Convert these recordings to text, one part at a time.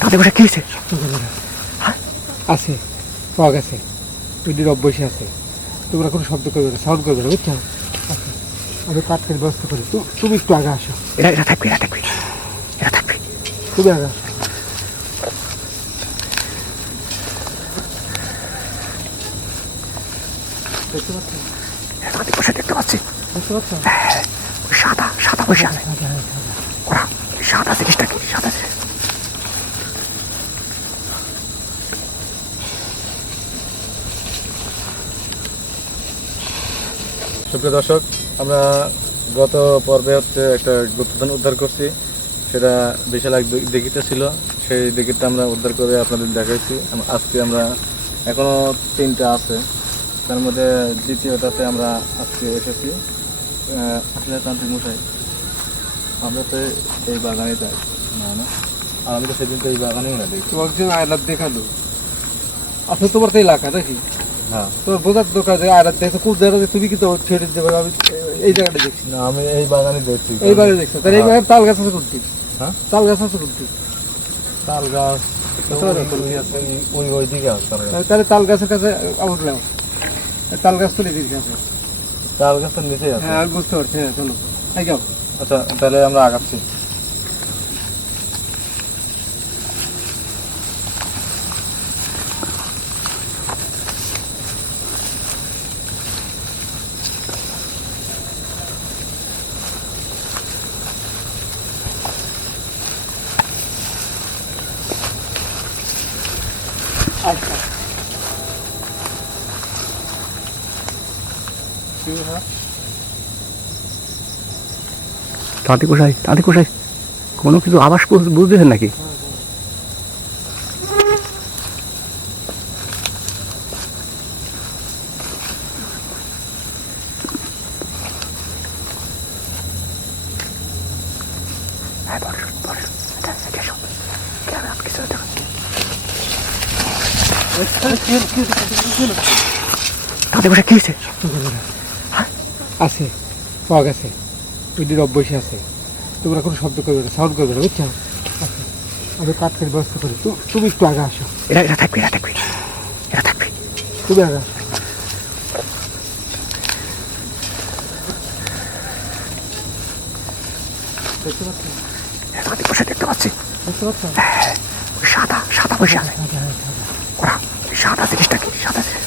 তাদের বসে কি হয়েছে? আছে, পাওয়া গেছে, ওইটির অভ্যাসে আছে। তোমরা কোনো শব্দ করবে না, সাউন্ড করবে না, বুঝছো? আচ্ছা, আমি কাঠের ব্যবস্থা করি, তুমি একটু আগে আসো। এরা থাকবে, তুমি আগে আসো। দেখতে পাচ্ছ? তাদের বসে দেখতে পাচ্ছি। বুঝতে পারছো? সাদা বসে আছে। ওরা সাদা জিনিসটা কি? সাদা জিনিস। সুপ্রিয় দর্শক, আমরা গত পর্বে একটা গুপ্তধন উদ্ধার করছি। সেটা বিশাল এক দিঘিতে ছিল। সেই দিঘিটা আমরা উদ্ধার করে আপনাদের দেখাইছি। আজকে আমরা এখনো 3টা আছে, তার মধ্যে দ্বিতীয়টাতে আমরা আজকে এসেছি। আসলে তান্ত্রিক মশাই, আমরা তো এই বাগানে যাই না, আর আমি তো সেদিন তো এই বাগানেও না দেখি। তোমাকে যে আয়লাত দেখালো, আসলে তোমার তো এলাকা নাকি? হ্যাঁ, তোমার বোঝার দরকার যে আয়লাত দেখো কোন জায়গাতে, তুমি কি তোমার ছেড়ে দিতে পারো? আমি এই জায়গাটা দেখছি না, আমি এই বাগানে দেখছি। এইবারে দেখছো তাহলে এইভাবে তাল গাছ আছে কোনটি? হ্যাঁ, তাল গাছ আছে কোনটি? তাল গাছ ওই দিকে আছে। তাহলে তাল গাছের কাছে উঠলাম, তাল গাছ তো নিচে আছে। তাল গাছের নিচেই আছে। হ্যাঁ, আমি বুঝতে পারছি। হ্যাঁ, চলো যাও। আচ্ছা, তাহলে আমরা আগাচ্ছি। আচ্ছা, তাঁতি কোষাই কোনো কিছু আবাস বুঝতেছেন নাকি? তাদের বসে কি হয়েছে? আছে, পাওয়া গেছে, ওইটির অভ্যাসে আছে। তোমরা কোনো শব্দ করবে না, সাউন্ড করবে না, বুঝছো? আচ্ছা, আমি কাঠের ব্যবস্থা করি, তুমি একটু আগে আসো। এরা থাকবে। তুমি আগে আসো। দেখতে পাচ্ছ? তাদের বসে দেখতে পাচ্ছি। বুঝতে পারছো? সাদা বসে আছে। ওরা সাদা জিনিসটা কি? সাদা জিনিস।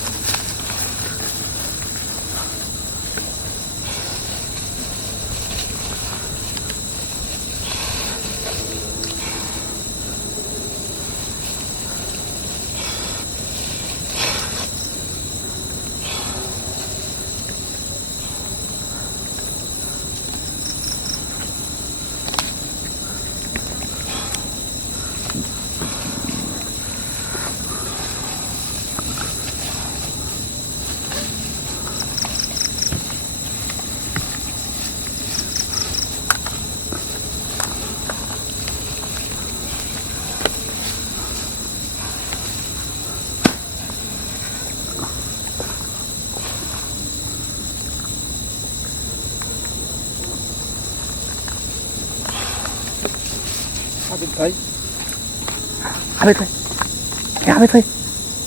আবিদ ভাই,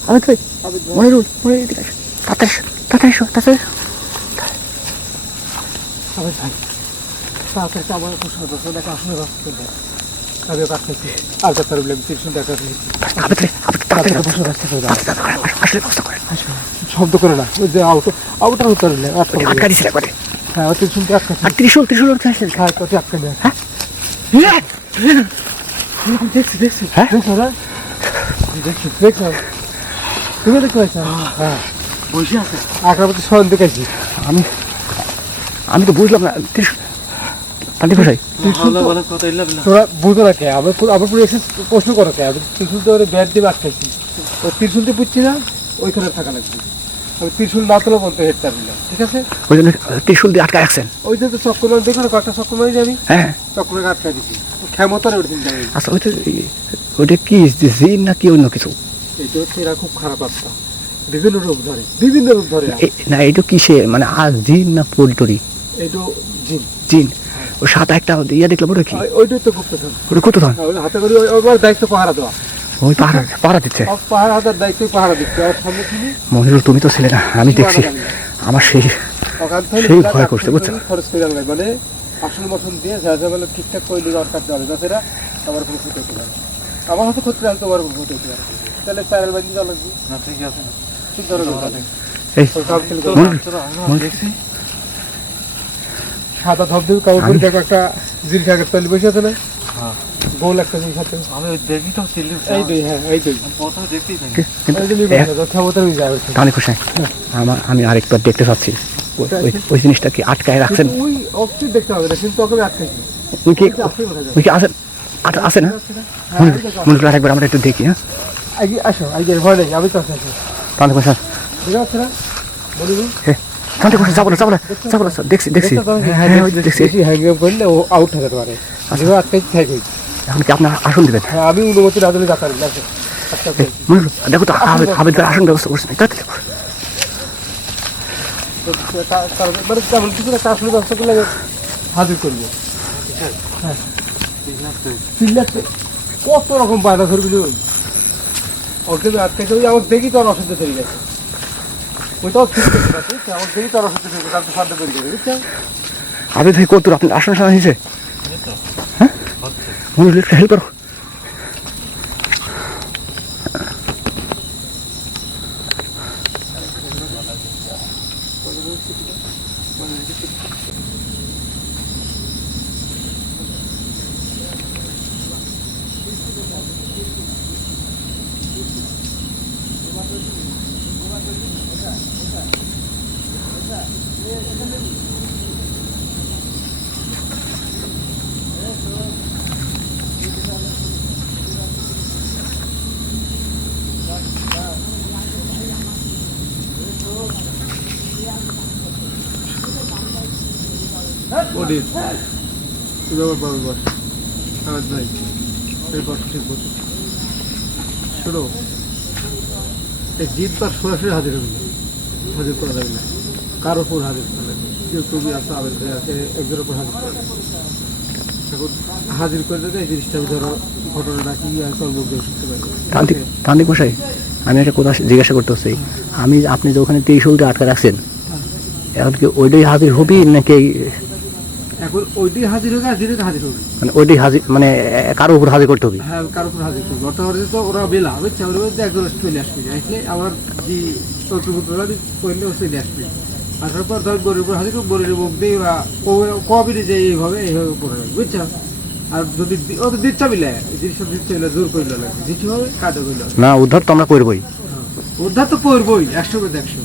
আবেদ ভাই, মনিরুল, এদিকে আসো। তাড়াতাড়ি এসো। আবিদ ভাই, তাড়াতাড়ি আমার একটু সদস্য দেখা আসলে ব্যস্ত করবে। আমিও কাজ করছি, আর কথা বললাম, তিনশো টাকা দিয়েছি। শব্দ করে না, ওই যে আউটার হতে পারলে আটকা দিছিল একবারে। হ্যাঁ, ওই তিনশো আটকা। আর ত্রিশূল উঠে আসলেন। হ্যাঁ, কত আটকা দেয়। হ্যাঁ, দেখছি হ্যাঁ? দেখছো তুমি দেখতে পাচ্ছ? হ্যাঁ, বসে আছে। আঁকড়া প্রতি স্মরণ দেখাইছি। আমি তো বুঝলাম না। তান্ত্রিক কোষাই, তোরা বুঝো না কে? আমার পুরো এসে প্রশ্ন করো কে? আমি ত্রিশুল তো ব্যাট দিয়ে আটকাইছি, ওই ত্রিশুল দিয়ে বুঝছি না, ওইখানে থাকা লাগবে। আমি ত্রিশুল না তোলা বলতে হেঁটতে পারবি না, ঠিক আছে? ওই জন্য ত্রিশূল দিয়ে আটকা রাখছেন। ওই যে চক্কর মারি, দেখো না কয়েকটা চক্কর মারি যাবি, হ্যাঁ, চক্করে আটকাই দিচ্ছি, ক্ষমতার ওই দিন যাবে। আচ্ছা, ওইটা কি জিন নাকি অন্য কিছু? এটা হচ্ছে, এরা খুব খারাপ আত্মা, বিভিন্ন রূপ ধরে। না, এটা কিসে মানে জিন না পোল্টরি? এইটা জিন। জিন। ও সাদা একটা ইয়ে দেখলাম ওটা কি ওইটাই তো গুপ্তধন। ওটা কত ধন ওই হাতে করে ওর দায়িত্ব পাহারা দেওয়া, ওই পাহারা দিচ্ছে পাহারা হাতের দায়িত্ব পাহারা দিচ্ছে। আর সামনে তিনি মহিনুল তুমি তো ছিলে না আমি দেখছি আমার সেই ওখান থেকে সেই ভয় করছে বুঝছো খরচ করে আনবে, মানে আসল মশন দিয়ে যা যা বলে ঠিকঠাক করে দিলে কাটতে হবে, তাছাড়া আমার কোনো ক্ষতি হতে পারে। আমার হাতে ক্ষতি হলে তোমার কোনো ক্ষতি হতে পারে। তাহলে প্যারেল বান্ধি দেওয়া লাগবে। না ঠিক আছে ঠিক ধরে এই দেখছি সাদা ধবধবে কাপড় পরে দেখো একটা জিল ঠাকের তৈরি বসে আছে না, হ্যাঁ গোল একটা জিনিস আছে। আমি ওই দেখি তো সিলিপ এই দুই, হ্যাঁ এই দুই প্রথমে দেখতেই পাই তাহলে খুশি আমি আরেকবার দেখতে পাচ্ছি ওই জিনিসটা কি আটকায় রাখছেন ওই অবশ্যই দেখতে হবে না, কিন্তু তোকে আটকাইছি। ওই কি আছেন আছে না মনে করে আরেকবার আমরা একটু দেখি হ্যাঁ আগে আসো, আগে ভয় নেই, আমি তো আছি। তাহলে খুশি বুঝতে পারছো না বলুন? তাহলে খুশি যাবো না দেখছি দেখছি বেশি হ্যাঙ্গিং করলে ও আউট হতে পারে। যেভাবে আটকাইছি থাকি। এখন কি আপনার আসন দেবেন হ্যাঁ, আমি অনুমতি না দিলে যাতায়াত লাগবে। আচ্ছা দেখো তো আবেদ আসন ব্যবস্থা করছেন মানে তেমন কিছু একটা আসলে ব্যবস্থা করলে হাজির করবো। হ্যাঁ, কত রকম বায়না ধরবি ওকে আটকাইতে ওই আমার দেখি তো আর অসুবিধা তৈরি গেছে। ওইটাও ঠিক আছে, আমার দেখি তো আর অসুবিধা তৈরি গেছে, আপনি সাধ্য তৈরি করে বুঝছেন। আবেদ ভাই কত আপনার আসন সামনে হয়েছে হ্যাঁ মনে হলে একটু হেল্প করো ওডির তুই আবার বাবু বস আওয়াজ নাই এই বস ঠিক বস শোনো এই জিদ তার সরাসরি হাজির হবে না, হাজির করা যাবে না, কার ওপর হাজির করা লাগবে। কেউ তুমি আছে আবেদ করে আছে একজনের ওপর হাজির করা লাগবে। এখন হাজির করে দিতে এই জিনিসটা ধরো ঘটনাটা কি আর কর্মযোগ শিখতে পারবে। তান্ত্রিক মশাই আমি একটা কথা জিজ্ঞাসা করতে চাই আপনি যে ওখানে 23 আটকা রাখছেন এখন কি ওইটাই হাজির হবি নাকি এখন ওইটাই হাজির হবে আর যেটা হাজির হবে মানে ওইটাই হাজির মানে কারো উপর হাজির করতে হবে হ্যাঁ, কার উপর হাজির করবে। বর্তমানে তো ওরা বেলা বুঝছে, ওর মধ্যে একজন চলে আসবে, আসলে আমার যে তন্ত্রপুত্ররা করলে ও চলে আসবে। আসার পর ধর গরিব উপর হাজির গরিবের মুখ দিয়ে ওরা কবে যে এইভাবে করে রাখবে বুঝছো। আর যদি ওদের দিচ্ছা মিলে এই জিনিসটা দিচ্ছে মিলে জোর করলে লাগবে, যেটি হবে কাজে করলে না উদ্ধার তো আমরা করবোই উদ্ধার তো করবোই 100%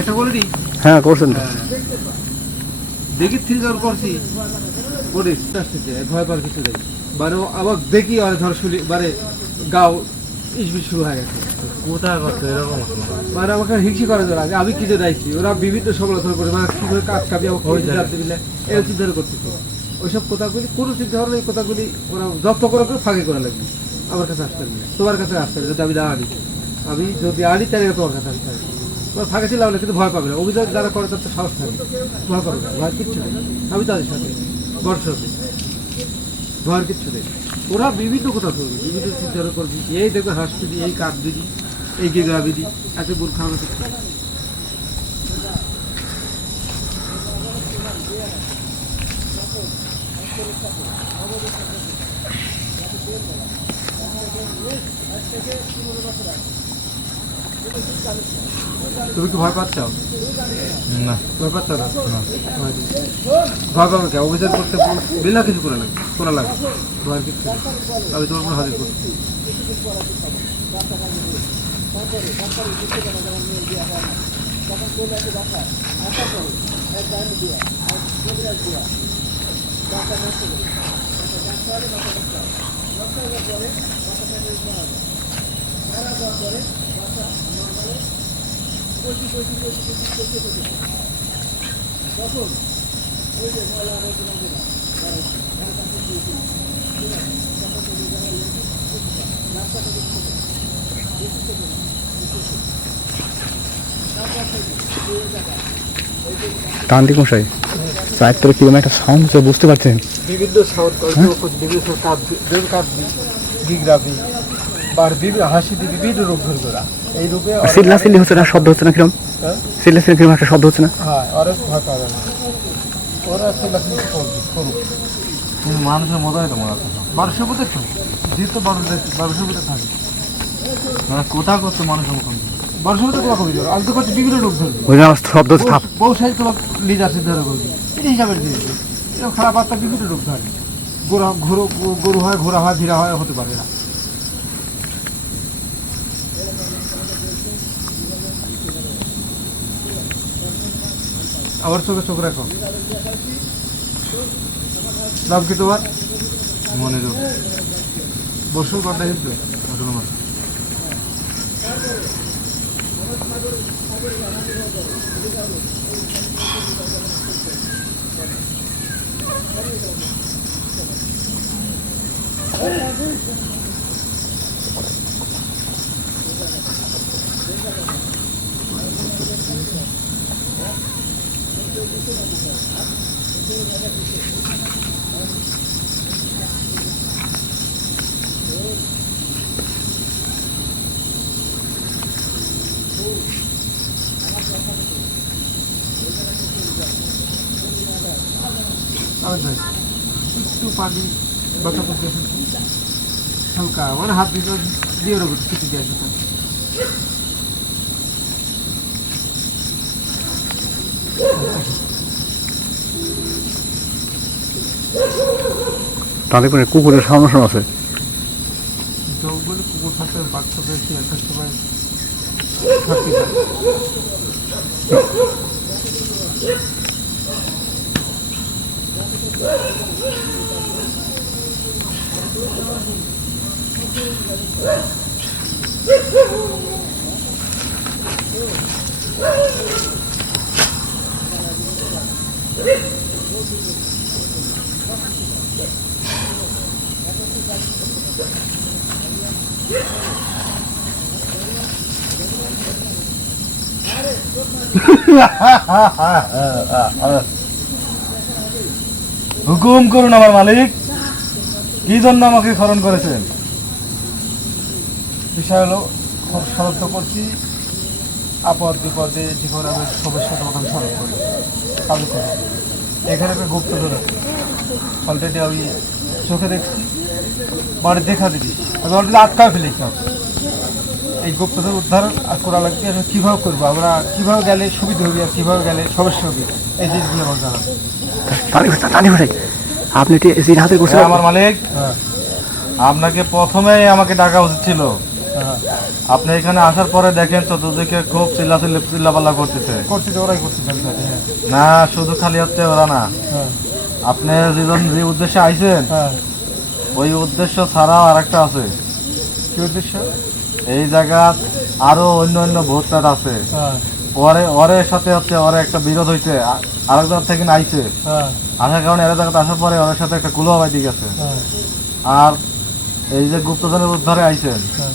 একটা বলে দিই। হ্যাঁ করছেন তো দেখি 3 জন করছি বলে আসতেছে ভয় পাওয়ার কিছু নেই, মানে আবার দেখি আর ধর শুনি মানে গাও ইসবি শুরু হয়ে গেছে। কোথায় করছে এরকম মানে আমাকে হিংসি করে দেওয়ার আগে আমি কি যে রাইছি ওরা বিভিন্ন সমালোচনা করে মানে কি করে কাজ কাবি আমাকে জানতে দিলে এই চিন্তা করতেছে। ওইসব কথাগুলি কোনো চিন্তা হবে না, এই কথাগুলি ওরা যত্ন করে ফাঁকে করা লাগবে। আমার কাছে আসতে হবে না, তোমার কাছে আসতে হবে যদি আমি না আনি। আমি যদি আনি তাহলে তোমার কাছে আসতে হবে। তোমার ফাঁকে ছিল না কিন্তু ভয় পাবে না, অভিযোগ যারা করে তার তো সাহস থাকে, ভয় পাবে না, ভয় কিচ্ছু নেই। আমি তাদের সাথে বর্ষাতে ভয়ের কিচ্ছু নেই। ওরা বিভিন্ন কথা করবে, বিভিন্ন চিন্তা করবি, এই দেখবে হাঁস বিধি, এই কাঠ বিধি, এই গেগা বিধি, এত গুড় খাওয়ানো কিচ্ছু নেই। তুমি কি ভয় পাচ্ছ? না ভয় পাচ্ছ না? ভয় পাবে কে? অভিযান করতে বিনা কিছু করা লাগবে ভয়ের কিছু নেই। আমি তোমার কোনো হাজির করছি। তান্ত্রিক মশাই চায়ের তোর কিরকম একটা সাউন্ড হচ্ছে বুঝতে পারছেন? বিভিন্ন সাউন্ড করে বিভিন্ন কাঁদ গিগরাবি আর বিভিন্ন হাসি দিয়ে বিভিন্ন রোগ ধরবে ওরা। এই রোগে চিল্লাচিল্লি হচ্ছে না, শব্দ হচ্ছে না কিরম? হ্যাঁ চিল্লাচিল্লি কিরম একটা শব্দ হচ্ছে না? হ্যাঁ অনেক ভয় পাবে না, ওরা চিল্লাচিল্লি করুক। কিন্তু মানুষের মজাই তো মজা থাকে। মানুষের মধ্যে তো যেহেতু মানুষের মধ্যে থাকে, মানে কোথা করছে মানুষের মতন। মানুষের মধ্যে তোমাকে বুঝবে আমি তো করছি বিভিন্ন রোগ ধরবে। ওই জন্য শব্দ হচ্ছে থাপ। বউ সাইজ তোমার লিজার সিদ্ধান্ত করবে, এটা হিসাবের জিনিস। এরকম খারাপ বার্তা বিভিন্ন রোগ ধরে, গরু হয়, ঘোড়া হয়, ভিড়া হয়, হতে পারে না। আবার চোখে চোখ রাখো। নাম কি তোমার? মনে রোগ বসুর কথা হিসেবে একটু পানি বাতা করতে হালকা মানে হাত দিয়ে দিয়ে রাখো, ছুটি দিয়ে আসবে। তাহলে কোনো কুকুরের সমস্যা আছে? জঙ্গলে কুকুর থাকতে হবে, বাঘ থাকতে হবে, শিয়াল থাকতে পারে, থাকতে পারে। হুকুম করুন আমার মালিক, কি জন্য আমাকে খরণ করেছেন? বিষয় হলো শনাক্ত করছি, আপদ বিপদে জীবন আমি সমস্যা তোমাকে আমি স্মরণ করি, চালু করি। এখানে একটা গুপ্তধন আছে, অলরেডি আমি চোখে দেখছি, বাড়ি দেখা দিবি, আমি অলরেডি আটকায় ফেলেছি। এই গুপ্তধন উদ্ধার করা লাগবে, আমি কীভাবে করবো, আমরা কীভাবে গেলে সুবিধা হবে আর কীভাবে গেলে সমস্যা হবে, এই জিনিসগুলো আমার জানা। তালি ভাই, আপনি এসির হাতে করছেন? আমার মালিক, হ্যাঁ আপনাকে প্রথমেই আমাকে ডাকা উচিত ছিল। হ্যাঁ আপনি এখানে আসার পরে দেখেন চতুর্দিকে খুব চিল্লাপাল্লা করতেছে। করছি তো, ওরাই করছি। হ্যাঁ না শুধু খালি হচ্ছে ওরা না, হ্যাঁ আপনি যে উদ্দেশ্যে আইছেন হ্যাঁ। ওই উদ্দেশ্য ছাড়াও আরেকটা আছে। কি উদ্দেশ্য? এই জায়গা আরো অন্য ভোটটাট আছে, হ্যাঁ ওরের সাথে হচ্ছে ওরে একটা বিরোধ হয়েছে, আরেক জায়গা থেকে আইছে। হ্যাঁ আসার কারণে এর জায়গাতে আসার পরে ওর সাথে একটা কুলোবাই দিক আছে। হ্যাঁ আর এই যে গুপ্তধনের উদ্ধারে আইছেন, হ্যাঁ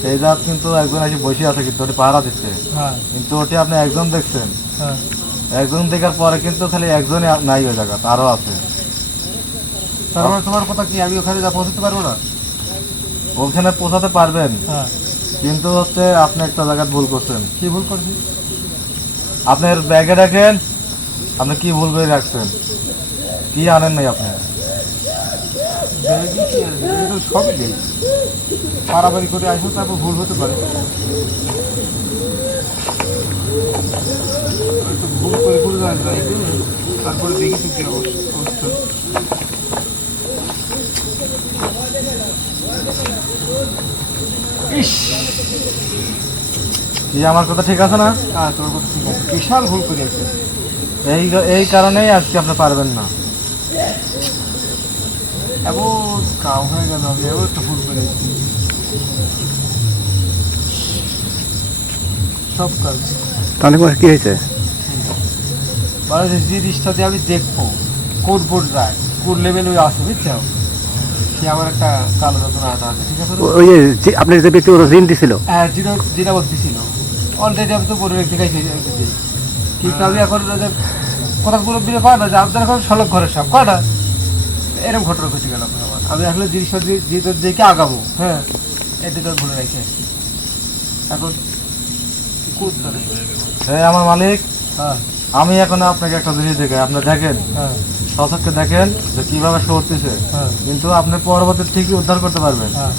সেই জাত কিন্তু একজন এসে বসে আছে, কিন্তু ওটি পাহারা দিচ্ছে। হ্যাঁ কিন্তু ওটি আপনি একজন দেখছেন, হ্যাঁ। একজন দেখার পরে কিন্তু খালি একজনই নাই ওই জায়গা, আরো আছে। তার মানে তোমার কথা কি আমি ওখানে যা পৌঁছতে পারবো না? ওখানে পৌঁছাতে পারবেন, হ্যাঁ। কিন্তু হচ্ছে আপনি একটা জায়গায় ভুল করছেন। কি ভুল করছি? আপনার ব্যাগে রাখেন, আপনি কি ভুল করে রাখছেন, কি আনেন নাই আপনি? সবই নেই, পারাবাড়ি করে আসবো, তারপর ভুল হতে পারে। ভুল করে ভুল তারপরে দেখি তো কি অবস্থা। ইস, কি আমার কথা ঠিক আছে না? হ্যাঁ তোমার কথা ঠিক আছে, বিশাল ভুল করে আছে। এই কারণেই আজকে আপনি পারবেন না। এমন কাম হয়ে গেল, আমি এমন একটা ভুল করে এসেছি। সব কাজ তাহলে কি হয়েছে? মানে যে জিনিসটা দিয়ে আমি দেখবো কোন বোর্ড যায়, কোন লেভেলে আসে, বুঝছো? সে আমার একটা কালো নতুন আটা আছে, ঠিক আছে? ওই যে আপনার যে ব্যক্তিগত ঋণ দিছিল, হ্যাঁ যেটা বলতেছিল অলরেডি আমি তো বড় ব্যক্তি খাইছি, কিন্তু আমি এখন কথাগুলো বিয়ে কয় না যে আপনার এখন সলক ঘরের সব কয়টা এরকম ঘটনা ঘটে গেল আমার। আমি আসলে জিনিসটা যেটা দেখে আগাবো, হ্যাঁ এদিকে ভুলে রেখে আসছি। এখন কি করতে হবে? এই আমার মালিক, হ্যাঁ আমি এখন আপনাকে একটা জিনিস দেখাই, আপনি দেখেন হ্যাঁ সচক্ষে দেখেন যে কিভাবে সরতেছে, হ্যাঁ কিন্তু আপনি পরবর্তী ঠিকই উদ্ধার করতে পারবেন, হ্যাঁ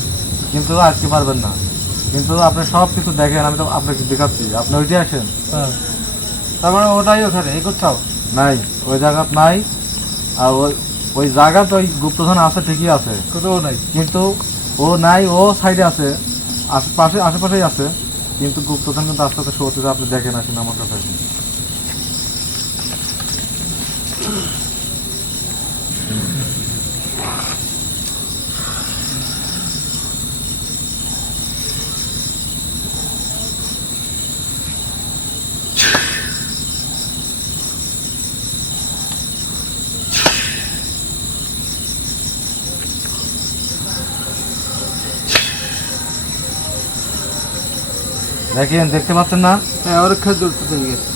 কিন্তু আজকে পারবেন না। কিন্তু আপনি সব কিছু দেখেন, আমি তো আপনাকে দেখাচ্ছি, আপনি ওইটি আসেন। হ্যাঁ, তার মানে ওটাই ওখানে এই কোথাও নাই, ওই জায়গা নাই। আর ওই ওই জায়গা তো ওই গুপ্তধন আছে, ঠিকই আছে, কোথাও নাই। কিন্তু ও নাই, ও সাইডে আছে, আশেপাশেই আছে, কিন্তু গুপ্তধন কিন্তু আস্তে আস্তে সরতেছে। আপনি দেখেন, আসেন আমার কাছে আসেন। দেখেন, দেখতে পাচ্ছেন না? হ্যাঁ ওর খেয়ে দূর থেকে গেছে,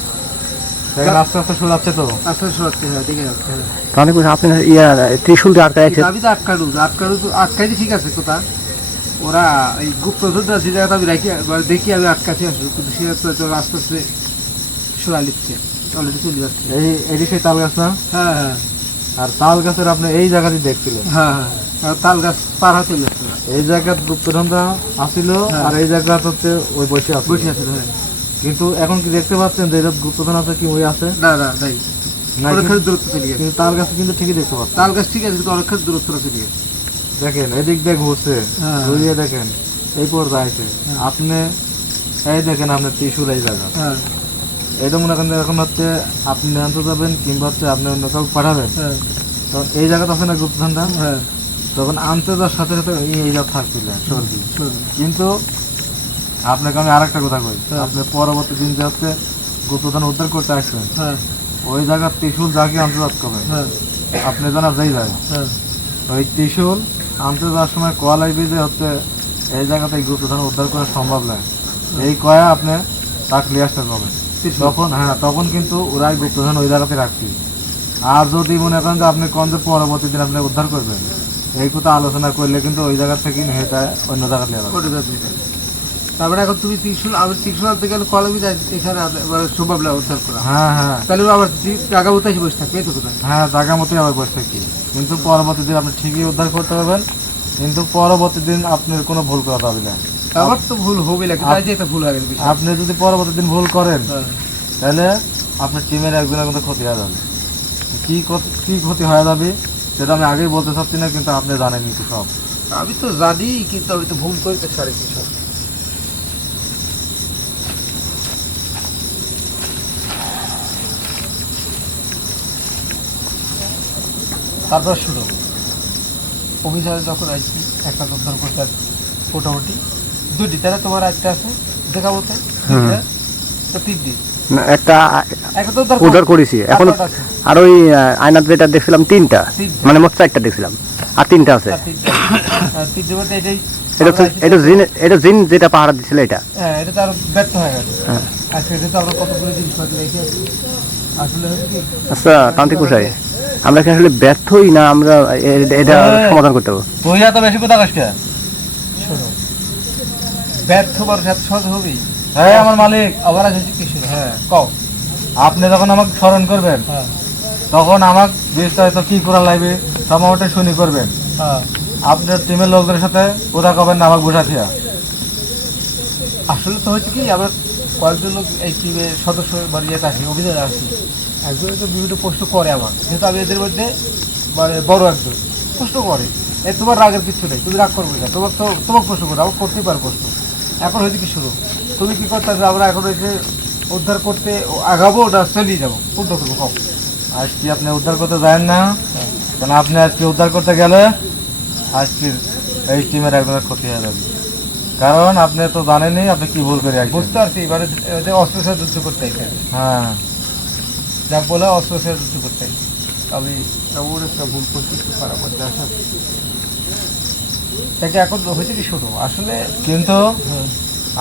দেখেন আস্তে আস্তে সরাচ্ছে তো। আসলে সরাচ্ছে, হ্যাঁ দেখে যাচ্ছে। তাহলে কোথায় আপনি ত্রিশুল দিয়ে আটকে রাখছেন? আমি তো আটকাড়ু আটকাইতে ঠিক আছে কোথা ওরা এই গুপ্তধন যে জায়গাটা আমি রাখি দেখি আমি আটকাছি আসলে, কিন্তু সে তো আস্তে আস্তে সরা লিখছে, অলরেডি চলে যাচ্ছে। এটি সেই তাল গাছ না? হ্যাঁ হ্যাঁ আর তাল গাছের আপনি এই জায়গাটি দেখছিলেন, হ্যাঁ হ্যাঁ, তাল গাছ পার হাতে যাচ্ছে, এই জায়গার গুপ্তধনটা আসিল, হ্যাঁ। আর এই জায়গা হচ্ছে ওই বসে আছে। বসে আছে। হ্যাঁ কিন্তু এখন কি দেখতে পাচ্ছেন যে এটা গুপ্তধন আছে কি ওই আছে না না নাই, না? অনেকখানি দূরত্ব চলে গেছে। কিন্তু তাল গাছে কিন্তু ঠিকই দেখতে পাচ্ছেন। তাল গাছ ঠিক আছে, কিন্তু অনেকখানি দূরত্ব চলে গেছে। দেখেন এদিক দিয়ে ঘুরছে, হ্যাঁ। ঘুরিয়ে দেখেন এই পর্যায়ে আছে। হ্যাঁ। আপনি এই দেখেন, আপনার ত্রিশুল এই জায়গা, হ্যাঁ এটা মনে করেন এখন হচ্ছে আপনি আনতে যাবেন, কিংবা হচ্ছে আপনি অন্য কাউকে পাঠাবেন, হ্যাঁ তখন এই জায়গাটা আছে না গুপ্তধনটা, হ্যাঁ তখন আনতে যাওয়ার সাথে সাথে এই জায়গা থাকছিল সর্দি। শোন। কিন্তু আপনাকে আমি আরেকটা কথা কই, হ্যাঁ। আপনি পরবর্তী দিন যে হচ্ছে গুপ্তধন উদ্ধার করতে আসবেন, হ্যাঁ ওই জায়গার ত্রিশুল যাকে আনতে যাওয়া করবেন, হ্যাঁ আপনি জানা যেই যায় হ্যাঁ ওই ত্রিশুল আনতে যাওয়ার সময় কয়া লাগবে যে হচ্ছে এই জায়গাতে এই গুপ্তধন উদ্ধার করা সম্ভব নয়, এই কয়া আপনি তাকে নিয়ে আসতে পারবেন। তখন হ্যাঁ, তখন কিন্তু ওরাই গুপ্তধন ওই জায়গাতে রাখছি। আর যদি মনে করেন যে আপনি কোন যে পরবর্তী দিন আপনি উদ্ধার করবেন, এই কথা আলোচনা করলে কিন্তু ওই জায়গা থেকে নিয়ে যায় অন্য জায়গা নিয়ে যাবে। ওটা যাচ্ছে। তারপরে এখন তুমি আমি ত্রিশুল আনতে গেলে কলমি এখানে সম্ভব না উদ্ধার করা। হ্যাঁ হ্যাঁ তাহলে আবার জায়গা মতো এসে বসে থাকবে, এই তো কোথায়। হ্যাঁ, জায়গা মতোই আবার বসে থাকি, কিন্তু পরবর্তী দিন আপনি ঠিকই উদ্ধার করতে পারবেন, কিন্তু পরবর্তী দিন আপনার কোনো ভুল করা পাবে না। আবার তো ভুল হবে লাগে, তাই যে একটা ভুল হয়ে গেছে। আপনি যদি পরবর্তী দিন ভুল করেন, হ্যাঁ। তাহলে আপনার টিমের একজনের মধ্যে ক্ষতি হয়ে যাবে। কি ক্ষতি হয়ে যাবে সেটা আমি আগেই বলতে চাচ্ছি না, কিন্তু আপনি জানেন কিন্তু সব। আমি তো জানি, কিন্তু আমি তো ভুল করতে পারি সব। তারপর শুরু অভিযানে যখন আইছি একটা উদ্ধার করতে মোটামুটি দুটি, তাহলে তোমার একটা আছে দেখাবো তাই তো 3 দিন না, একটা একটা তো উদ্ধার করেছি এখন, আর ওই আয়নাতে যেটা দেখছিলাম 3টা, তিনটা। মানে মোট 4টা দেখছিলাম, আর 3টা আছে। 3 বলতে এটাই এটা জিন যেটা পাহারা দিছিল এটা। হ্যাঁ, এটা তো আরো ব্যর্থ হয়ে গেল। হ্যাঁ। আর সেটা তো আমরা কতগুলো জিনিসপাতি রেখে আছি। আসলে হচ্ছে কি আচ্ছা তান্ত্রিক মশাই, আমরা কি আসলে ব্যর্থই না আমরা এটা সমাধান করতে পারবো? তুই এত বেশি কথা কষ্ট। শোনো, ব্যর্থ মানুষ এত সহজ হবেই। হ্যাঁ আমার মালিক, আবার আছে কি শোনো, হ্যাঁ কও। আপনি যখন আমাকে স্মরণ করবেন, হ্যাঁ তখন আমার বিস্তারিত কি করা লাগবে সব আমাকে শুনি করবেন। হ্যাঁ, আপনার টিমের লোকদের সাথে কথা কবেন না আমাকে বসা থিয়া। আসলে তো হচ্ছে কি আমরা কয়েকজন লোক এই টিমের সদস্য বাড়িতে আসি, অভিযানে আসি। একজনে তো বিভিন্ন প্রশ্ন করে আমার, যেহেতু আমি এদের মধ্যে মানে বড় একজন প্রশ্ন করে। এই তোমার রাগের কিছু নেই, তুমি রাগ করবে না, তোমার প্রশ্ন করে আমার করতেই পারো প্রশ্ন। এখন হয়েছে কি শুরু, তুমি কি করতে হবে, আমরা এখন এসে উদ্ধার করতে আগাবো না চালিয়ে যাবো, কোনটা করবো কম। আজকে আপনি উদ্ধার করতে যাবেন না, কারণ আপনি আজকে উদ্ধার করতে গেলে আজকে এই টিমের একজনের ক্ষতি হয়ে যাবে। কারণ আপনি তো জানেনই আপনি কি ভুল করে আসবেন। বুঝতে পারছি, মানে অস্ত্র সাথে যুদ্ধ করতে এখানে হ্যাঁ, যা বলে অস্ত্র সাথে যুদ্ধ করতে আমি এমন একটা ভুল করছি, একটু খারাপ হচ্ছে আসলে। তাকে এখন হয়েছে কি শুরু আসলে, কিন্তু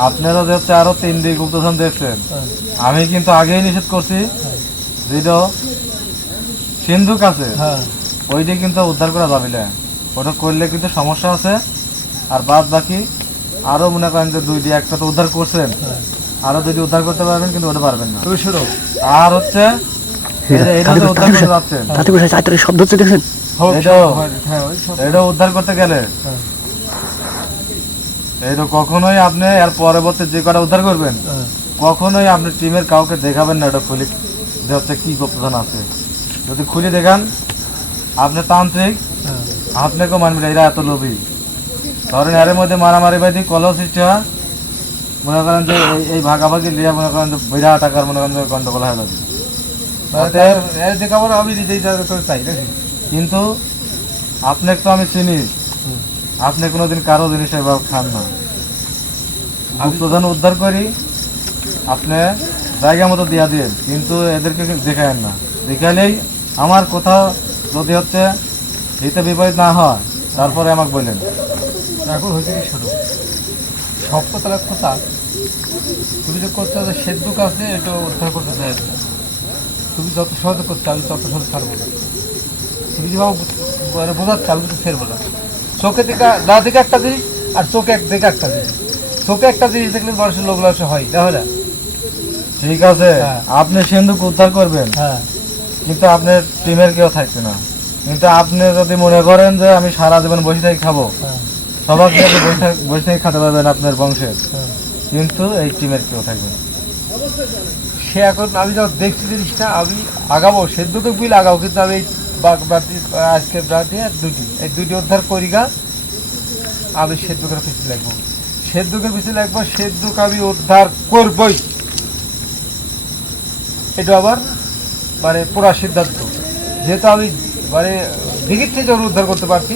আপনারা যে হচ্ছে আরো 3 দিন গুপ্তধন দেখছেন, আমি কিন্তু আগেই নিষেধ করছি যেটা সিন্ধুক আছে হ্যাঁ ওইটা কিন্তু উদ্ধার করা যাবে না, ওটা করলে কিন্তু সমস্যা আছে। আর বাদ বাকি আরো মনে করেন যে 2টি একটা তো উদ্ধার করছেন, আরো 2টি উদ্ধার করতে পারবেন, কিন্তু ওটা পারবেন না। তুমি শুনো, আর হচ্ছে এই যে এটা তো উদ্ধার করতে যাচ্ছেন, তাতে করে চারটার শব্দ হচ্ছে দেখছেন? হ্যাঁ ওই সব এটা উদ্ধার করতে গেলে হ্যাঁ। এইটা কখনোই আপনি আর পরবর্তী যে কটা উদ্ধার করবেন হ্যাঁ। কখনোই আপনি টিমের কাউকে দেখাবেন না এটা খুলে যে হচ্ছে কি গুপ্তধন আছে। যদি খুলে দেখান আপনি তান্ত্রিক, হ্যাঁ। আপনাকেও মানবেন এরা এত লোভী। ধরেন এর মধ্যে মারামারি বাদি কলহ সৃষ্টি হয়, মনে করেন যে এই ভাগাভাগি লিয়া মনে করেন যে বিরাট টাকার মনে করেন যে গন্ডগোল হয়ে যাবে। এর দেখাবো না, আমি নিজেই করে চাই নাকি? কিন্তু আপনাকে তো আমি চিনি, আপনি কোনোদিন কারো জিনিস এবার খান না। গুপ্তধন উদ্ধার করি আপনি জায়গা মতো দিয়া দিন, কিন্তু এদেরকে দেখায়েন না। দেখালেই আমার কোথাও যদি হচ্ছে হিতে বিপরীত না হয় তারপরে আমাকে বললেন। এখন হয়েছে কি শোনো, সব তো তাহলে কথা তুমি যে করছো যে সেদ্ধ কাছে এটা উদ্ধার করতে চাই না। তুমি যত সহজে করছো আমি তত সহজে ছাড়বো না। তুমি যেভাবে বোঝাচ্ছ আমি কিন্তু ছেড়বো না। চোখে দেখা না দেখে একটা জিনিস, আর চোখে দেখে একটা জিনিস। চোখে একটা জিনিস দেখলে মানুষের লোক লালসা হয়, তাহলে না? ঠিক আছে, হ্যাঁ। আপনি সিন্ধুক উদ্ধার করবেন, হ্যাঁ কিন্তু আপনার টিমের কেউ থাকবে না। কিন্তু আপনি যদি মনে করেন যে আমি সারা জীবন বসে থেকে খাবো, হ্যাঁ সবাইকে আপনি বসে থেকে খেতে পারবেন আপনার বংশের, হ্যাঁ। কিন্তু এই টিমের কেউ থাকবে না। সে এখন আমি যখন দেখছি জিনিসটা আমি আগাবো, সেদ্ধকে বিল আগাবো, কিন্তু আমি এই আজকে রাতে এই দুটি উদ্ধার করি গা। আমি সেদ্ধকের পিছিয়ে লাগবো, সেদ্ধকের পিছিয়ে লাগবো, সেদ্ধকে আমি উদ্ধার করবই। এটা আবার মানে পুরা সিদ্ধান্ত, যেহেতু আমি মানে দিঘির থেকে যখন উদ্ধার করতে পারছি,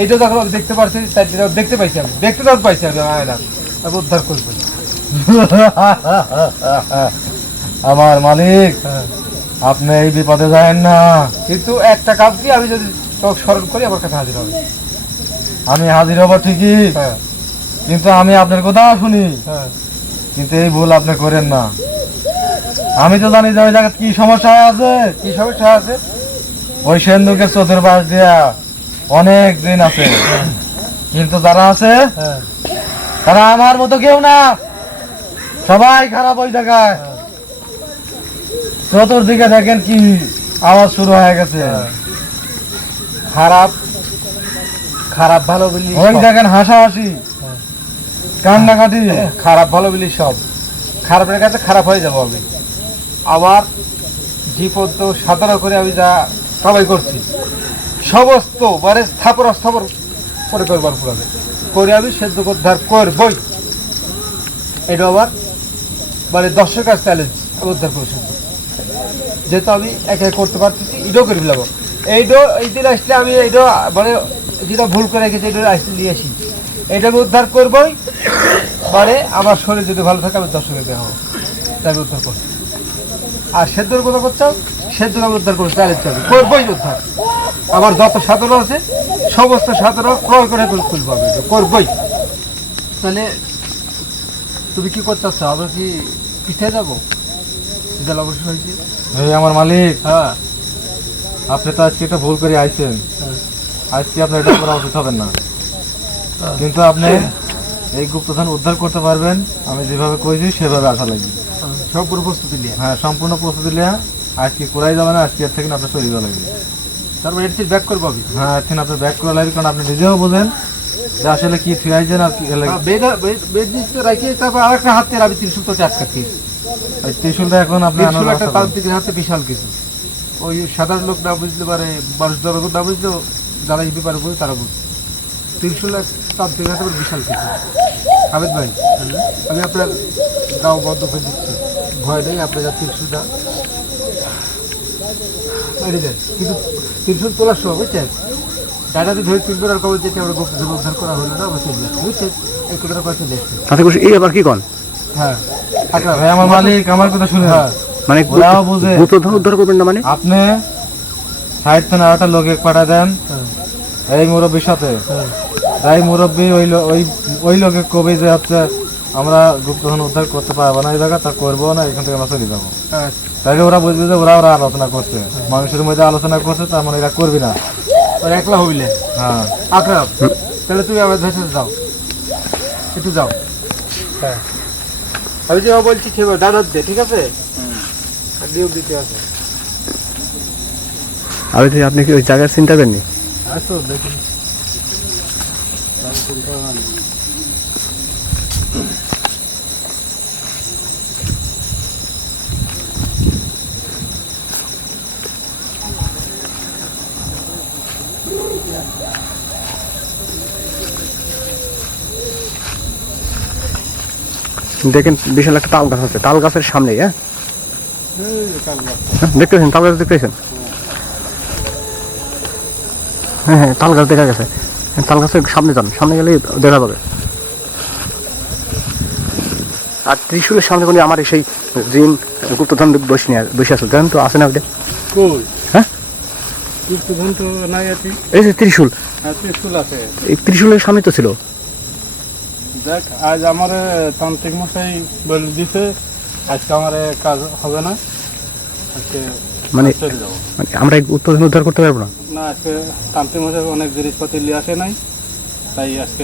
এইটা যখন আমি দেখতে পারছি, তাই দেখতে পাইছি, আমি দেখতে যখন পাইছি আমি উদ্ধার করবো। আমার মালিক, হ্যাঁ আপনি এই বিপদে যায়েন না। কিন্তু একটা কাজ কি, আমি যদি চোখ স্মরণ করি আমার কাছে হাজির হবে। আমি হাজির হব ঠিকই, হ্যাঁ কিন্তু আমি আপনার কথা শুনি, হ্যাঁ কিন্তু এই ভুল আপনি করেন না। আমি তো জানি যে ওই জায়গায় কি সমস্যা আছে। কি সমস্যা আছে? ওই সিন্ধুকের চতুর্পাশ দিয়া অনেক দিন আছে, কিন্তু যারা আছে হ্যাঁ তারা আমার মতো কেউ না, সবাই খারাপ ওই জায়গায়। চতুর্দিকে দেখেন কি আওয়াজ শুরু হয়ে গেছে। খারাপ খারাপ ভালো বলি ওই সব। দেখেন হাসাহাসি, কান্নাকাটি। খারাপ ভালো বলি সব, খারাপের কাছে খারাপ হয়ে যাবো আমি। আমার জীবন তো সাধারণ করে আমি যা সবাই করছি, সমস্ত মানে স্থাপন করে করবার পুরাবে করে আমি সেদ্ধ উদ্ধার করবই। এটা আমার মানে দর্শকের চ্যালেঞ্জ, আমি উদ্ধার করে সেদ্ধ, যেহেতু আমি একে করতে পারতেছি, এটাও করে ফেলাবো। এই দিন আসলে আমি এইটা মানে যেটা ভুল করে গেছি এটা আসলে নিয়ে আসি, এটা আমি উদ্ধার করবই। মানে আমার শরীর যদি ভালো থাকে আমি দর্শকের দেখাবো, তাই আমি উদ্ধার করছি। আর সেদ্ধর কথা করতাম, সেদ্ধ আমি উদ্ধার করে চ্যালেঞ্জ করবই উদ্ধার। আমার যত সাধনা আছে সমস্ত সাধনা ক্রয় করে খুলবো, আমি এটা করবই। তাহলে তুমি কি করতে চাচ্ছ? আমরা কি পিছিয়ে যাবো? জেলা অবশ্য হয়েছি। এই আমার মালিক, হ্যাঁ আপনি তো আজকে এটা ভুল করে আইছেন, আজকে আপনি এটা করা উচিত হবেন না। কিন্তু আপনি এই গুপ্তধন উদ্ধার করতে পারবেন, আমি যেভাবে কইছি সেভাবে আসা লাগবে। সম্পূর্ণ প্রস্তুতি নিয়ে, হ্যাঁ, সম্পূর্ণ প্রস্তুতি নিয়ে আজকে করাই যাবে না, আজকে এর থেকে আপনার তৈরি করা লাগবে। তারপর এর থেকে ব্যাক করবো আমি। হ্যাঁ, এর থেকে আপনার ব্যাক করা লাগবে, কারণ আপনি নিজেও বোঝেন যে আসলে কি থিয়াইছেন আর কি বেদ রাখিয়ে তারপর আর একটা হাতে আমি ত্রিশুল তো আটকাচ্ছি। এই ত্রিশূলটা এখন আপনি ত্রিশুল আনার একটা ব্যবস্থা করেন। তান্ত্রিকের হাতে বিশাল কিছু, ওই সাধারণ লোক না বুঝতে পারে, মানুষ জনগণ না বুঝলেও যারা এই ব্যাপারে বুঝে তারা বুঝে। ত্রিশুল তান্ত্রিকের হাতে বিশাল কিছু। আবেদ ভাই, আমি আপনার গাঁও বন্ধ করে দিচ্ছি, ভয় নেই, আপনি যা ত্রিশুলটা বাইরে যান। কিন্তু ত্রিশুল তোলার সময় বুঝছেন, ডাটাতে ধরে তুলবেন আর কবে যেতে আমরা গুপ্তধন উদ্ধার করা হলো না, আমরা চলে যাচ্ছি, বুঝছেন? এই কথাটা কয়েকটা দেখছি। তাতে করে এই আবার কি কন? হ্যাঁ ভাই আমার মালিক, আমার কথা শুনে হ্যাঁ মানে ওরাও বুঝে। গুপ্তধন উদ্ধার করবেন না মানে? আপনি সাহিত্য না একটা লোকে পাঠা দেন এই মুরব্বীর সাথে, হ্যাঁ তাই মুরব্বী ওই লোকে কবি যে হচ্ছে আমরা গুপ্তধন উদ্ধার করতে পারবো না এই জায়গা, তা করবো না, এখান থেকে আমরা চলে যাবো। আচ্ছা তাইলে ওরা বুঝবে যে ওরা আলোচনা করছে, মানুষের মধ্যে আলোচনা করছে, তার মানে এরা করবি না। ওরা একলা হইলে হ্যাঁ আকরাম, তাহলে তুমি আমার ধরে যাও, একটু যাও। হ্যাঁ আমি যে বলছি খেয়ে দাদা দে, ঠিক আছে? আর দিও দিতে আছে। আপনি কি ওই জায়গার চিন্তা করেননি? আসো দেখুন দেখেন বিশাল একটা তাল গাছ আছে, তাল গাছের সামনে। হ্যাঁ দেখতেছেন তাল গাছ দেখতেছেন? হ্যাঁ হ্যাঁ তাল গাছ দেখা গেছে। তাল গাছের সামনে যান, সামনে গেলে দেখা যাবে। আর ত্রিশূলের সামনে কোনো আমার সেই জিন গুপ্তধন বসে আছে, জানেন তো? আছে না ওটা? কই? হ্যাঁ গুপ্তধন তো নাই আছে। এই যে ত্রিশূল, আর ত্রিশূল আছে। এই ত্রিশূলের সামনে তো ছিল। দেখ আজ আমার তান্ত্রিক মশাই বলে দিছে আজকে আমার কাজ হবে না, আজকে মানে চলে যাবো। মানে আমরা এই গুপ্তধন উদ্ধার করতে পারবো না। না আজকে তান্ত্রিক মশাই অনেক জিনিসপত্র নিয়ে আসে নাই, তাই আজকে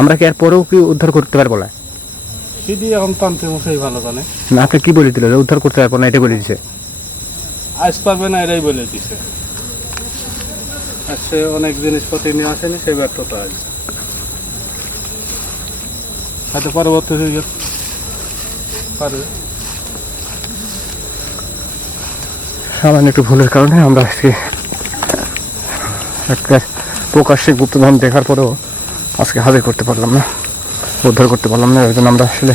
আমরা কি এর পরেও কি উদ্ধার করতে পারবো না? সেটি এখন তান্ত্রিক মশাই ভালো জানে। না আপনি কি বলে দিল যে উদ্ধার করতে পারবো না, এটা বলে দিচ্ছে? আজ পারবে না এরাই বলে দিছে। আজকে অনেক জিনিসপত্র নিয়ে আসেনি, সেই ব্যর্থতা আজ হয়তো পরবর্তী পারবে। সামান্য একটু ভুলের কারণে আমরা আজকে একটা প্রকাশ্যে গুপ্তধন দেখার পরেও আজকে হাজির করতে পারলাম না, উদ্ধার করতে পারলাম না। ওই জন্য আমরা আসলে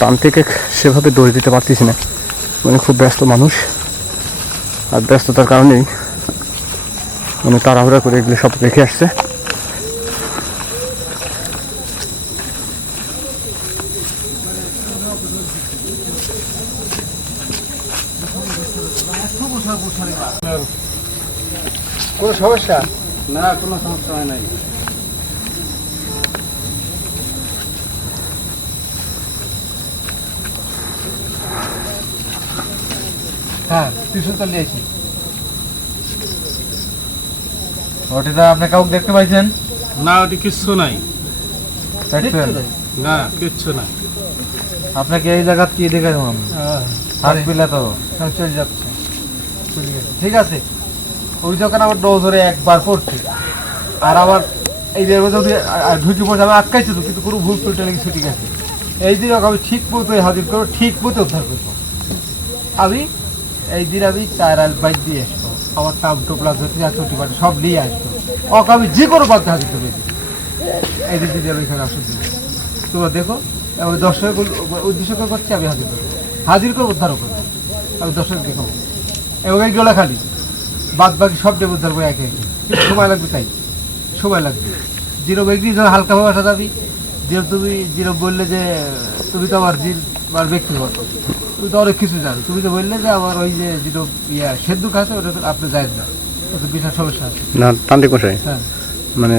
তান্ত্রিকে সেভাবে দৌড়ে দিতে পারতেছি না, মানে খুব ব্যস্ত মানুষ। আর ব্যস্ততার কারণেই মানে তাড়াহুড়া করে এগুলো সব রেখে আসছে। কোনো সমস্যা? না কোনো সমস্যা হয় নাই। হ্যাঁ টিউশন তো নিয়েছি। ওটিতে আপনি কাউকে দেখতে পাইছেন? না ওটি কিচ্ছু নাই, দেখছেন? না কিচ্ছু নাই। আপনাকে এই জায়গা কি দেখালাম আমি? হাত পিলা তো চলে যাচ্ছে, চলে গেছে। ঠিক আছে ওই দোকানে আমার ডোজ ধরে একবার পড়ছে, আর আবার এই যে যদি ঢুকে পড়ছে আমি আটকাইছি তো, কিন্তু কোনো ভুল চলতে লেগে ছুটি গেছে। এই দিন আমি ঠিক মতো হাজির করবো, ঠিক মতো উদ্ধার করবো। আমি এই দিন আমি 4 আল বাইক দিয়ে আসবো, আমার টাপ টোপলা ধরতে ছুটি পাঠে সব নিয়ে আসবো, ওকে আমি যে কোনো বাধ্য হাজির করে দিই। এই দিন যদি আমি এখানে আসতে দিই, তোমরা দেখো ওই দর্শক উদ্দেশ্য করে করছি, আমি হাজির করবো উদ্ধারও করবো, আমি দর্শক দেখাবো। এবং এই গোলা খালি বাদ বাকি সব ডেবে উদ্ধার করে একে একে, সময় লাগবে, তাই সময় লাগবে। জিরো ব্যক্তি হালকাভাবে আসা যাবি, জিরো তুমি জিরো বললে যে তুমি তো আমার আমার ব্যক্তিগত, তুমি তো অনেক কিছু জানো, তুমি তো বললে যে আমার ওই যে জিরো সেদ্ধ খাচ্ছে ওটা তো আপনি যায় না, ওটা বিশাল সমস্যা আছে। না তান্ত্রিক মশাই, হ্যাঁ মানে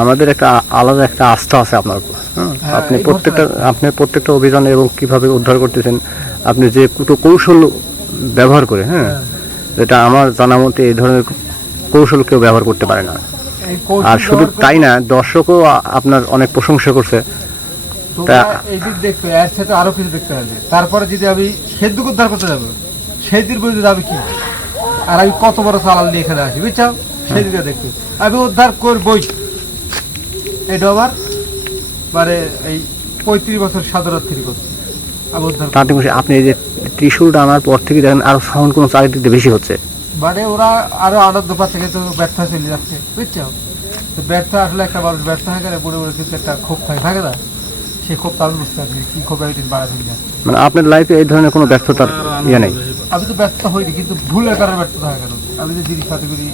আমাদের একটা আলাদা একটা আস্থা আছে আপনার উপর। হ্যাঁ, আপনি প্রত্যেকটা অভিযানে এবং কিভাবে উদ্ধার করতেছেন, আপনি যে কৌশল ব্যবহার করে, হ্যাঁ যেটা আমার জানা মতে এই ধরনের কৌশল কেউ ব্যবহার করতে পারে না। এই কৌশল আর শুধু ব্যবহার তাই না, দর্শকও আপনার অনেক প্রশংসা করছে। তোমরা এই দিক দেখবে, এর সাথে আরো কিছু দেখতে হবে। তারপরে যদি আমি সেদ্ধ উদ্ধার করতে যাবো, সেই দিন বুঝতে যাবে কি, আর আমি কত বড় চালাল নিয়ে এখানে আসি, বুঝছো? সেই দিকে দেখতে আমি উদ্ধার করবই। এটা আবার মানে এই 35 বছর সাধারণ থেকে করছি আমি উদ্ধার। তান্ত্রিক মশাই, আপনি এই যে ত্রিশূলটা আনার পর থেকে দেখেন আরো সাউন্ড কোনো চারিদিক দিয়ে বেশি হচ্ছে। মানে ওরা আরো আনন্দ পাচ্ছে, কিন্তু ব্যর্থ চলে যাচ্ছে, বুঝছো? তো ব্যর্থ আসলে একটা মানুষ ব্যর্থ হয়ে গেলে পরে পরে কিন্তু একটা ক্ষোভ থাকে না, সেই ক্ষোভটা আমি বুঝতে পারছি কি ক্ষোভ একদিন বাড়াতে যায়। মানে আপনার লাইফে এই ধরনের কোনো ব্যর্থতার ইয়ে নেই? আমি তো ব্যর্থ হইনি, কিন্তু ভুলের কারণে ব্যর্থ হয় কেন? আমি যে জিনিস পাতি করি,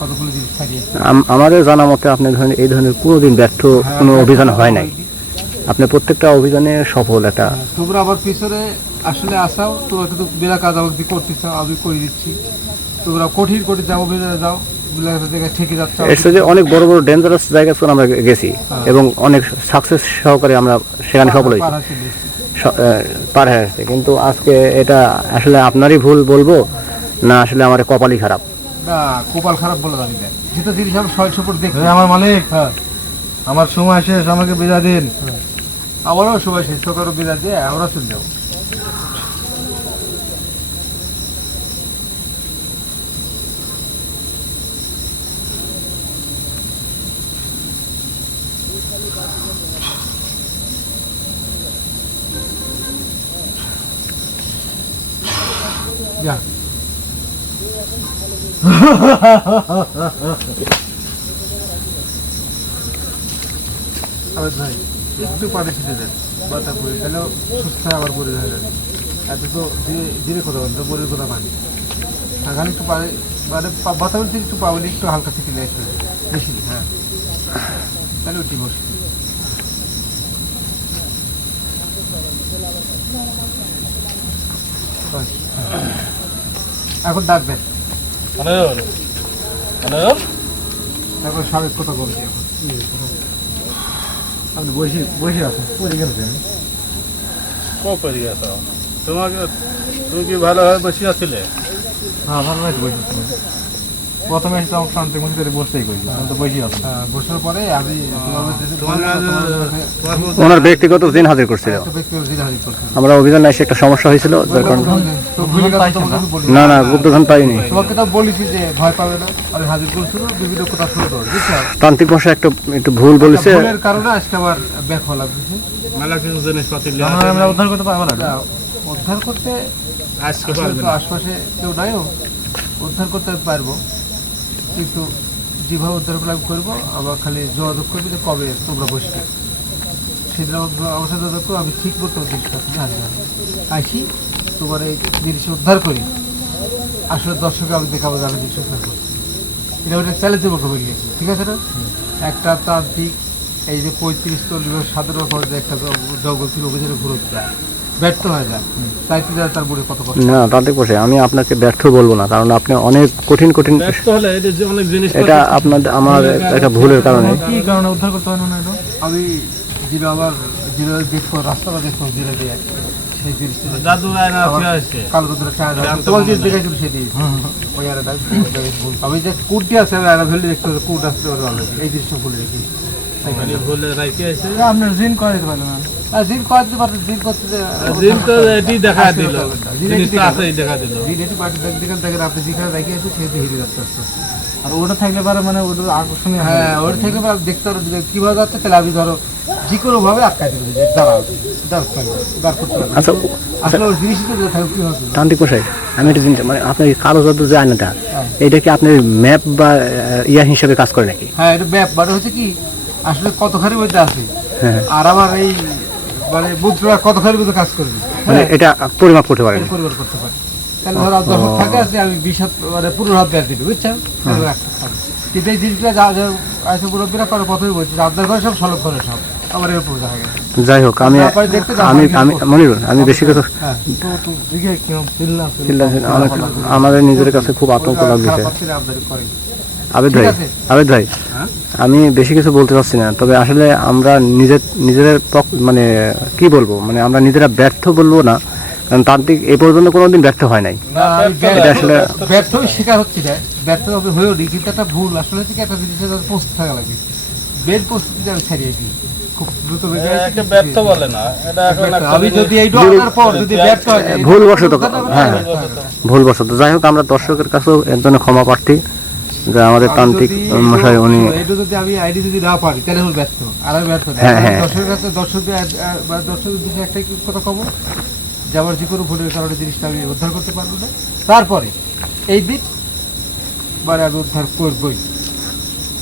কতগুলো জিনিস থাকি। আমাদের জানা মতে আপনি এই ধরনের কোনোদিন ব্যর্থ কোনো অভিযান হয় নাই। আপনি প্রত্যেকটা অভিযানে সফল একটা। তোমরা আমার পিছনে আসলে আসাও, তোমরা কিন্তু বিনা কাজ আমাকে করতে চাও, আমি করে দিচ্ছি। তোমরা কঠিন কঠিন যাও, অভিযানে যাও, একটা জায়গায় ঠেকে যাচ্ছে। এসে যে অনেক বড় বড় ডেঞ্জারাস জায়গা করে আমরা গেছি এবং অনেক সাকসেস সহকারে আমরা সেখানে সফল হয়েছি, পার হচ্ছে বেশি। পার হয়ে আসছে। কিন্তু আজকে এটা আসলে আপনারই ভুল বলবো না আসলে আমার কপালই খারাপ? না, কপাল খারাপ বলে যাবি না, যেটা জিনিস আমি 600 দেখি। আমার মালিক, হ্যাঁ, আমার সময় শেষ, আমাকে বিদায় দিন। আমারও সবাই শেষ, তোকেরও বিদায় দিয়ে আমরা চলে যাবো। যা ভাই একটু পানি ছিটে দেন, বাতা পরে তাহলেও সুস্থ হয়, আবার পরে হয়ে যাবে। এত তো ধীরে কথা বলতো, পরের কথা পানি খালি একটু পানি, মানে বাতা বলতে একটু পাবলি, একটু হালকা ছিটে নেয় বেশি। হ্যাঁ, তাহলে উঠি বসে এখন ডাকবেন, তারপর সাবেক কথা বলছি। এখন আপনি বসে বসে আছেন, পরে গেছেন। তুমি কি ভালোভাবে বসে আছিলে? হ্যাঁ, ভালো লাগছে বসে। প্রথমে এসে আমার শান্তি মুখে করে বসতেই করি, তো বসে আছো। বসার পরে আমি ওনার ব্যক্তিগত দিন হাজির করছিল, আমরা অভিযানে এসে একটা সমস্যা হয়েছিল যার কারণে না না গুপ্তধন পাইনি। তোমাকে তো বলেছি যে ভয় পাবে না, আমি হাজির করছিল বিভিন্ন কথা শুনতে হবে, বুঝছো? তান্ত্রিক মশাই একটু ভুল বলেছে, ভুলের কারণে আজকে আমার ব্যাক লাগছে। আমরা উদ্ধার করতে পারবো না। উদ্ধার করতে আজকে তো আশপাশে কেউ নাইও, উদ্ধার করতে আমি পারবো, কিন্তু যেভাবে উদ্ধার করে আমি করবো, আমার খালি যোগাযোগ করবি যে কবে তোমরা বসবে, সেদিন আমার সাথে যোগাযোগ করবো, আমি ঠিক মতো জিনিসটা হাজির আসি, তোমার এই জিনিস উদ্ধার করি। আসলে দর্শকে আমি দেখাবো যে আমি জিনিস উদ্ধার করি, এটা ওটা চ্যালেঞ্জের মুখে বলি, ঠিক আছে না? একটা তান্ত্রিক এই যে 35-40 সাধারণ পর যে একটা জঙ্গল থেকে অভিযানে ঘুরে যায়, ব্যর্থ হয়ে যায়, তাই তো তার মনে কত কষ্ট। না তান্ত্রিক মশাই আমি আপনাকে ব্যর্থ বলবো না, কারণ আপনি অনেক কঠিন এটা আপনাদের আমার একটা ভুলের কারণে। কি কারণে উদ্ধার করতে হয় না? আমি যেটা আমার যেটা দেখবো, রাস্তাটা দেখবো, যেটা দিয়ে সেই জিনিসটা জাদু আয়না আছে, কালো দুধের তোমার যে দেখাইছিল সেটি ওই আয়নাটা আমি যে কুটটি আছে, আমি আয়না ফেলে দেখতে হবে, কুট আসতে পারবো এই জিনিসটা ভুলে দেখি। আপনার জিন করাইতে পারলো না? জিন করতে পারতো, জিন করতে জিন তো এটি দেখা দিল, জিনিসটা আছেই দেখা দিল। জিন এটি পার্টি দেখেন আপনি যেখানে রেখে আছে সেটি হিরে যাচ্ছে আস্তে আস্তে। আর ওটা থাকলে পারে মানে ওটার আকর্ষণীয়। হ্যাঁ, ওটা থেকে দেখতে পারো কীভাবে যাচ্ছে, তাহলে আমি ধরো যে কোনো ভাবে আটকাই দেবো, যে দাঁড়াও দাঁড় করতে পারবো। আচ্ছা আসলে ওই জিনিসটা তো থাকবে কী হবে। তান্ত্রিক মশাই আমি একটা জিনিস মানে আপনার কালো জাদু যে আয়নাটা এটা কি আপনার ম্যাপ বা ইয়া হিসাবে কাজ করে নাকি? হ্যাঁ, এটা ব্যাপ মানে হচ্ছে কি, আসলে কতখানির মধ্যে আছে, হ্যাঁ, আর আমার এই মানে বুদ্ধরা কতখানির মধ্যে কাজ করবে, মানে এটা পরিমাপ করতে পারেন। পরিবার করতে পারে। তাহলে ধরো 10 হাত থাকে আছে, আমি 20 হাত মানে 15 হাত ব্যাপ দিবি, বুঝছেন? কিন্তু এই জিনিসগুলো যা যা আছে মুরব্বীরা করে, প্রথমে বলছি আপনার ঘরে সব সলভ করে সব আমার এর উপর দেখা গেছে। যাই হোক আমি মনিরুল আমি বেশি কিছু হ্যাঁ, আমাদের নিজের কাছে খুব আতঙ্ক লাগছে। আমদানি করে। আবেদ ভাই আমি বেশি কিছু বলতে পারছি না, তবে আসলে আমরা নিজেদের মানে কি বলবো, মানে আমরা নিজেরা ব্যর্থ বলবো না, কারণ তান্ত্রিক এই পর্যন্ত কোনোদিন ব্যর্থ হয় নাই। এটা আসলে ব্যর্থ শিকার হচ্ছে না, ব্যর্থ হবে হয়েও নি, কিন্তু একটা ভুল আসলে হচ্ছে একটা জিনিসের প্রস্তুত থাকা লাগে। মেন প্রস্তুতি আমি ছাড়িয়েছি খুব দ্রুত। ব্যর্থ বলে না এটা, আমি যদি এই ডক্টর পর যদি ব্যর্থ হয় ভুলবশত, হ্যাঁ ভুলবশত, যাই হোক আমরা দর্শকের কাছেও এর জন্য ক্ষমা প্রার্থী যে আমাদের তান্ত্রিক মশাই উনি এটা যদি আমি আইডি যদি না পারি তাহলে আমি ব্যর্থ, আর আমি ব্যর্থ না। দর্শকের কাছে দর্শকের দিকে একটাই কথা কব যে আমার যে কোনো ভুলের কারণে জিনিসটা আমি উদ্ধার করতে পারবো না, তারপরে এই দিন মানে আমি উদ্ধার করবই,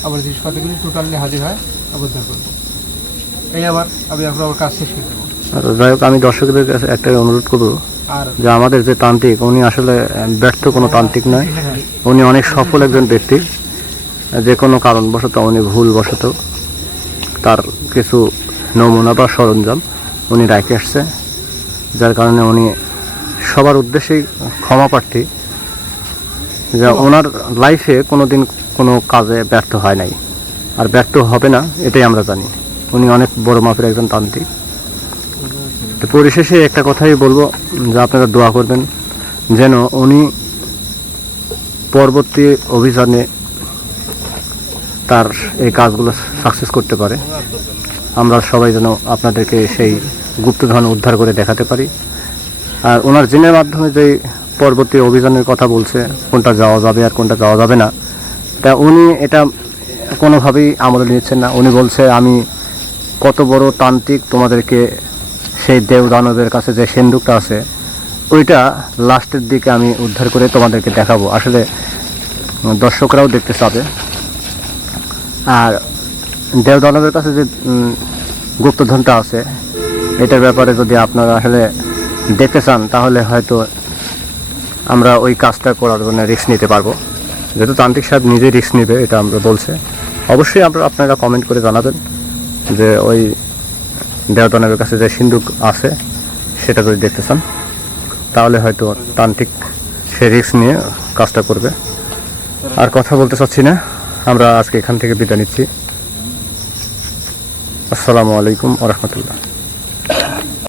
আমার জিনিসপত্রগুলি টোটালি হাজির হয়, আমি উদ্ধার করবো। এই আবার আমি এখন আমার কাজ শেষ করে দেবো। যাই হোক আমি দর্শকদের কাছে একটাই অনুরোধ করবো আর যে আমাদের যে তান্ত্রিক উনি আসলে ব্যর্থ কোনো তান্ত্রিক নয়, উনি অনেক সফল একজন ব্যক্তি। যে কোনো কারণবশত উনি ভুলবশত তার কিছু নমুনা বা সরঞ্জাম উনি রেখে আসছে, যার কারণে উনি সবার উদ্দেশ্যেই ক্ষমা প্রার্থী যে ওনার লাইফে কোনো দিন কোনো কাজে ব্যর্থ হয় নাই, আর ব্যর্থ হবে না এটাই আমরা জানি। উনি অনেক বড় মাপের একজন তান্ত্রিক। তো পরিশেষে একটা কথাই বলবো, যে আপনারা দোয়া করবেন যেন উনি পরবর্তী অভিযানে তার এই কাজগুলো সাকসেস করতে পারে। আমরা সবাই যেন আপনাদেরকে সেই গুপ্তধন উদ্ধার করে দেখাতে পারি। আর ওনার জিনের মাধ্যমে যে পরবর্তী অভিযানের কথা বলছে, কোনটা যাওয়া যাবে আর কোনটা যাওয়া যাবে না, তা উনি এটা কোনোভাবেই আমলে নিচ্ছেন না। উনি বলছে আমি কত বড় তান্ত্রিক, তোমাদেরকে সেই দেব দানবের কাছে যে সিন্দুকটা আছে ওইটা লাস্টের দিকে আমি উদ্ধার করে তোমাদেরকে দেখাবো। আসলে দর্শকরাও দেখতে চাবে। আর দেব দানবের কাছে যে গুপ্তধনটা আছে এটার ব্যাপারে যদি আপনারা আসলে দেখতে চান, তাহলে হয়তো আমরা ওই কাজটা করার জন্য রিস্ক নিতে পারবো। যেহেতু তান্ত্রিক সাহেব নিজেই রিস্ক নেবে এটা আমরা বলছে, অবশ্যই আপনারা কমেন্ট করে জানাবেন যে ওই দেবদানবের কাছে যে সিন্দুক আছে সেটা যদি দেখতে চান, তাহলে হয়তো তান্ত্রিক সে রিস্ক নিয়ে কাজটা করবে। আর কথা বলতে চাচ্ছি না, আমরা আজকে এখান থেকে বিদায় নিচ্ছি। আসসালামু আলাইকুম ওয়া রাহমাতুল্লাহ।